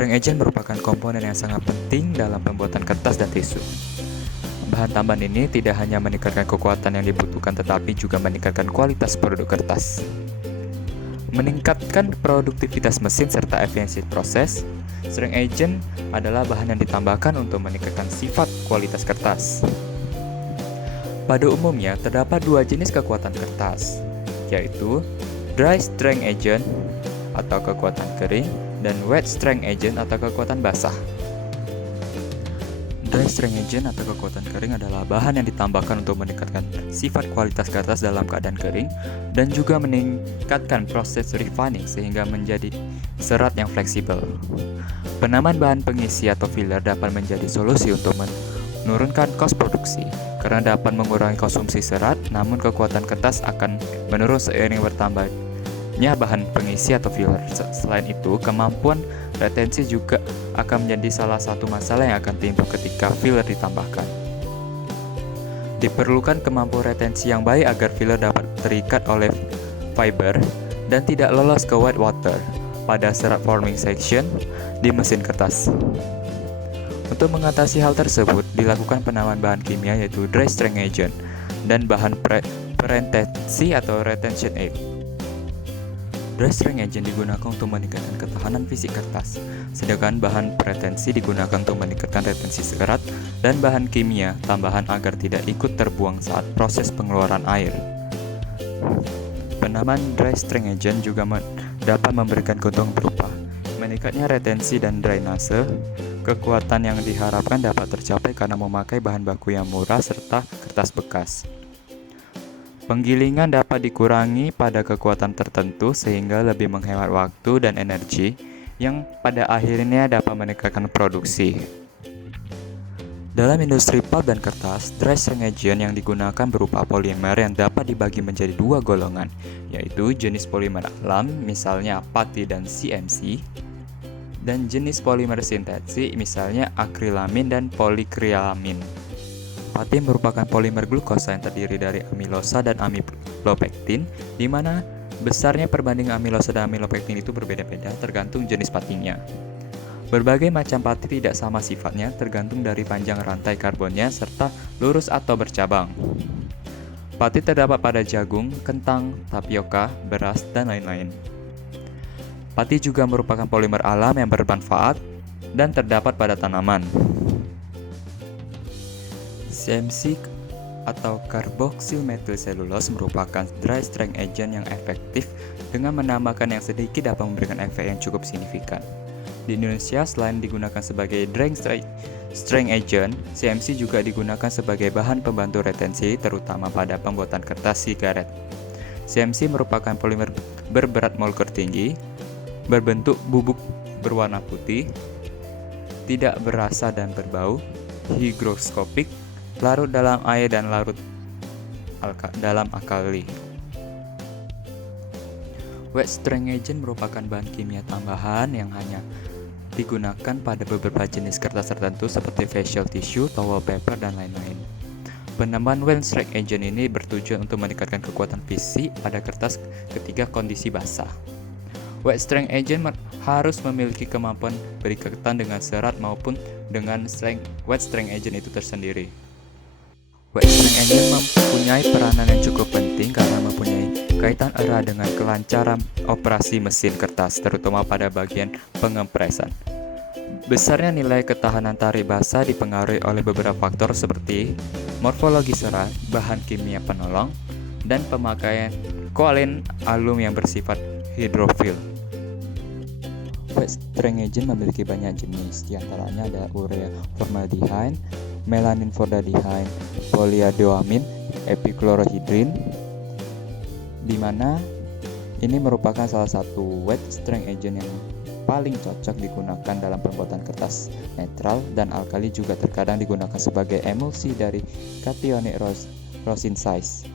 Strength agent merupakan komponen yang sangat penting dalam pembuatan kertas dan tisu. Bahan tambahan ini tidak hanya meningkatkan kekuatan yang dibutuhkan tetapi juga meningkatkan kualitas produk kertas. Meningkatkan produktivitas mesin serta efisiensi proses, strength agent adalah bahan yang ditambahkan untuk meningkatkan sifat kualitas kertas. Pada umumnya, terdapat dua jenis kekuatan kertas, yaitu dry strength agent atau kekuatan kering dan wet strength agent atau kekuatan basah. Dry strength agent atau kekuatan kering adalah bahan yang ditambahkan untuk meningkatkan sifat kualitas kertas dalam keadaan kering dan juga meningkatkan proses refining sehingga menjadi serat yang fleksibel. Penambahan bahan pengisi atau filler dapat menjadi solusi untuk menurunkan kos produksi karena dapat mengurangi konsumsi serat, namun kekuatan kertas akan menurun seiring bertambahnya bahan pengisi atau filler. Selain itu, kemampuan retensi juga akan menjadi salah satu masalah yang akan timbul ketika filler ditambahkan. Diperlukan kemampuan retensi yang baik agar filler dapat terikat oleh fiber dan tidak lolos ke white water pada serat forming section di mesin kertas. Untuk mengatasi hal tersebut, dilakukan penambahan bahan kimia yaitu dry strength agent dan bahan preretensi atau retention aid. Dry strength agent digunakan untuk meningkatkan ketahanan fisik kertas, sedangkan bahan preretensi digunakan untuk meningkatkan retensi serat dan bahan kimia tambahan agar tidak ikut terbuang saat proses pengeluaran air. Penambahan dry strength agent juga dapat memberikan keuntungan berupa meningkatnya retensi dan drainase. Kekuatan yang diharapkan dapat tercapai karena memakai bahan baku yang murah serta kertas bekas. Penggilingan dapat dikurangi pada kekuatan tertentu sehingga lebih menghemat waktu dan energi yang pada akhirnya dapat meningkatkan produksi. Dalam industri pulp dan kertas, dry strength agent yang digunakan berupa polimer yang dapat dibagi menjadi dua golongan, yaitu jenis polimer alam, misalnya pati dan CMC, dan jenis polimer sintetik, misalnya akrilamin dan polikrilamin. Pati merupakan polimer glukosa yang terdiri dari amilosa dan amilopektin, di mana besarnya perbandingan amilosa dan amilopektin itu berbeda-beda tergantung jenis patinya. Berbagai macam pati tidak sama sifatnya tergantung dari panjang rantai karbonnya serta lurus atau bercabang. Pati terdapat pada jagung, kentang, tapioka, beras, dan lain-lain. Pati juga merupakan polimer alam yang bermanfaat dan terdapat pada tanaman. CMC atau carboxyl methyl cellulose merupakan dry strength agent yang efektif dengan menambahkan yang sedikit dapat memberikan efek yang cukup signifikan. Di Indonesia, selain digunakan sebagai dry strength agent, CMC juga digunakan sebagai bahan pembantu retensi terutama pada pembuatan kertas sigaret. CMC merupakan polimer berberat molekul tinggi, berbentuk bubuk berwarna putih, tidak berasa dan berbau, higroskopik, larut dalam air dan larut dalam alkali. Wet strength agent merupakan bahan kimia tambahan yang hanya digunakan pada beberapa jenis kertas tertentu seperti facial tissue, towel paper, dan lain-lain. Penambahan wet strength agent ini bertujuan untuk meningkatkan kekuatan fisik pada kertas ketika kondisi basah. Wet strength agent harus memiliki kemampuan berikatan dengan serat maupun dengan wet strength agent itu tersendiri. Wet strength agent mempunyai peranan yang cukup penting karena mempunyai kaitan erat dengan kelancaran operasi mesin kertas, terutama pada bagian pengempresan. Besarnya nilai ketahanan tarik basah dipengaruhi oleh beberapa faktor seperti morfologi serat, bahan kimia penolong, dan pemakaian koalen alum yang bersifat hidrofil. Wet strength agent memiliki banyak jenis, diantaranya ada urea formaldehyde, melanin formaldehyde, polyadoamin, epichlorohydrin, di mana ini merupakan salah satu wet strength agent yang paling cocok digunakan dalam pembuatan kertas netral dan alkali juga terkadang digunakan sebagai emulsi dari cationic rosin size.